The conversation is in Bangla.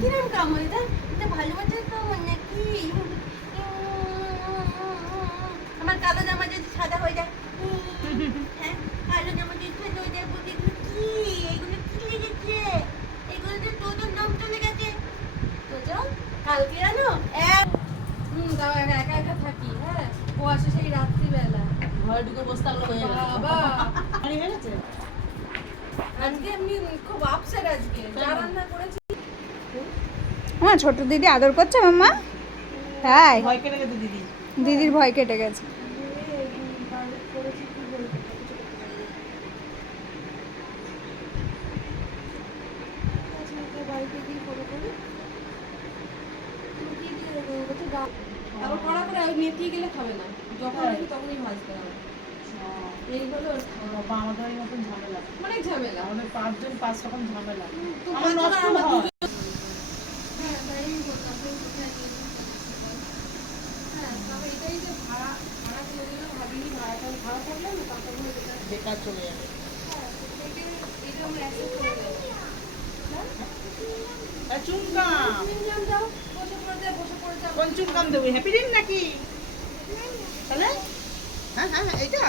কিরম কামড় এটা? এটা ভালো মতোই কামড় নাকি? আমার কালো জামা যদি সাদা হয়ে যায়, হ্যাঁ, কালো জামা যদি সাদা হয়ে যায়, বলছি এগুলো কি? এগুলো কি লেগেছে? এগুলোতে তোজোর নাম চলে গেছে। তোজো, কালকে জানো তাও একা একা একা থাকি, হ্যাঁ, ও আসে সেই রাত্রিবেলা, ঘরে ঢুকে বসে থাকলে হয়ে গেছে। বাবা বাড়ি হয়ে গেছে? আজকে এমনি খুব আপসেট আজকে, যা রান্না করেছি। আমার ছোট দিদি আদর করছে মাম্মা? তাই ভয় কেটে গেছে দিদি। দিদির ভয় কেটে গেছে। তারপর কড়া করে নেতিয়ে গেলে খাবে না, যখন আসবে তখনই ভাজতে হবে। এই হলো ওর খাওয়া। বাবা, আমাদের এই মতন ঝামেলা। অনেক ঝামেলা। আমাদের 5 জন 5 রকম ঝামেলা। তো আমার পাঁচজন নষ্ট আমার হয়। দুজন। হ্যাঁ, তাই বললাম, তুমি কোথায় গিয়েছো? হ্যাঁ, তবে এটাই যে ভাড়া কোনোদিনও ভাবিনি, ভাড়া করলে না তারপর যেটা বেকার চলে যাবে। হ্যাঁ, এটা আমরা অ্যাকসেপ্ট করে নেব। চুমকাম। তুমি যাও, বসে পড়ে যাও। কোন চুমকাম দেবো? হ্যাপি ডিম নাকি? তাহলে হ্যাঁ হ্যাঁ এইটা